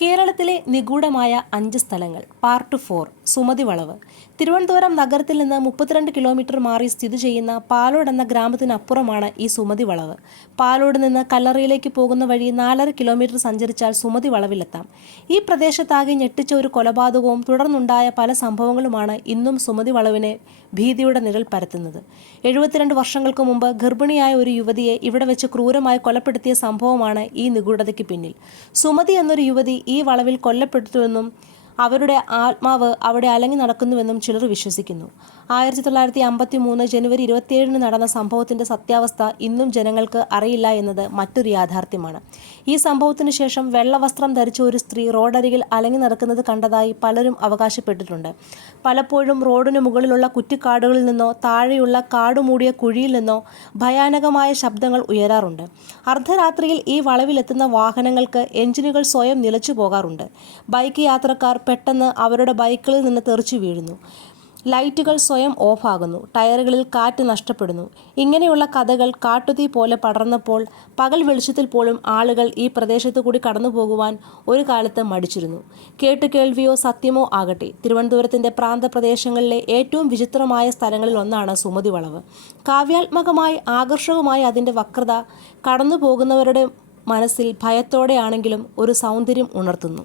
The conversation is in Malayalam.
കേരളത്തിലെ നിഗൂഢമായ 5 സ്ഥലങ്ങൾ പാർട്ട് 4 സുമതി വളവ്. തിരുവനന്തപുരം നഗരത്തിൽ നിന്ന് 32 കിലോമീറ്റർ മാറി സ്ഥിതി ചെയ്യുന്ന പാലോട് എന്ന ഗ്രാമത്തിനപ്പുറമാണ് ഈ സുമതി വളവ്. പാലോട് നിന്ന് കല്ലറയിലേക്ക് പോകുന്ന വഴി 4.5 കിലോമീറ്റർ സഞ്ചരിച്ചാൽ സുമതി വളവിലെത്താം. ഈ പ്രദേശത്താകെ ഞെട്ടിച്ച ഒരു കൊലപാതകവും തുടർന്നുണ്ടായ പല സംഭവങ്ങളുമാണ് ഇന്നും സുമതി വളവിനെ ഭീതിയുടെ നിഴൽ പരത്തുന്നത്. 72 വർഷങ്ങൾക്ക് മുമ്പ് ഗർഭിണിയായ ഒരു യുവതിയെ ഇവിടെ വെച്ച് ക്രൂരമായി കൊലപ്പെടുത്തിയ സംഭവമാണ് ഈ നിഗൂഢതയ്ക്ക് പിന്നിൽ. സുമതി എന്നൊരു യുവതി ഈ വളവിൽ കൊല്ലപ്പെട്ടുവെന്നും അവരുടെ ആത്മാവ് അവിടെ അലങ്ങി നടക്കുന്നുവെന്നും ചിലർ വിശ്വസിക്കുന്നു. 1953 ജനുവരി 27 നടന്ന സംഭവത്തിന്റെ സത്യാവസ്ഥ ഇന്നും ജനങ്ങൾക്ക് അറിയില്ല എന്നത് മറ്റൊരു യാഥാർത്ഥ്യമാണ്. ഈ സംഭവത്തിന് ശേഷം വെള്ളവസ്ത്രം ധരിച്ച ഒരു സ്ത്രീ റോഡരികിൽ അലങ്ങി നടക്കുന്നത് കണ്ടതായി പലരും അവകാശപ്പെട്ടിട്ടുണ്ട്. പലപ്പോഴും റോഡിന് മുകളിലുള്ള കുറ്റിക്കാടുകളിൽ നിന്നോ താഴെയുള്ള കാടുമൂടിയ കുഴിയിൽ നിന്നോ ഭയാനകമായ ശബ്ദങ്ങൾ ഉയരാറുണ്ട്. അർദ്ധരാത്രിയിൽ ഈ വളവിലെത്തുന്ന വാഹനങ്ങൾക്ക് എഞ്ചിനുകൾ സ്വയം നിലച്ചു പോകാറുണ്ട്. ബൈക്ക് യാത്രക്കാർ പെട്ടെന്ന് അവരുടെ ബൈക്കുകളിൽ നിന്ന് തെറിച്ചു വീഴുന്നു. ലൈറ്റുകൾ സ്വയം ഓഫാകുന്നു. ടയറുകളിൽ കാറ്റ് നഷ്ടപ്പെടുന്നു. ഇങ്ങനെയുള്ള കഥകൾ കാട്ടുതീ പോലെ പടർന്നപ്പോൾ പകൽ വെളിച്ചത്തിൽ പോലും ആളുകൾ ഈ പ്രദേശത്തു കൂടി കടന്നു പോകുവാൻ ഒരു കാലത്ത് മടിച്ചിരുന്നു. കേട്ടുകേൾവിയോ സത്യമോ ആകട്ടെ, തിരുവനന്തപുരത്തിൻ്റെ പ്രാന്തപ്രദേശങ്ങളിലെ ഏറ്റവും വിചിത്രമായ സ്ഥലങ്ങളിൽ ഒന്നാണ് സുമതി വളവ്. കാവ്യാത്മകമായി ആകർഷകമായ അതിൻ്റെ വക്രത കടന്നു പോകുന്നവരുടെ മനസ്സിൽ ഭയത്തോടെയാണെങ്കിലും ഒരു സൗന്ദര്യം ഉണർത്തുന്നു.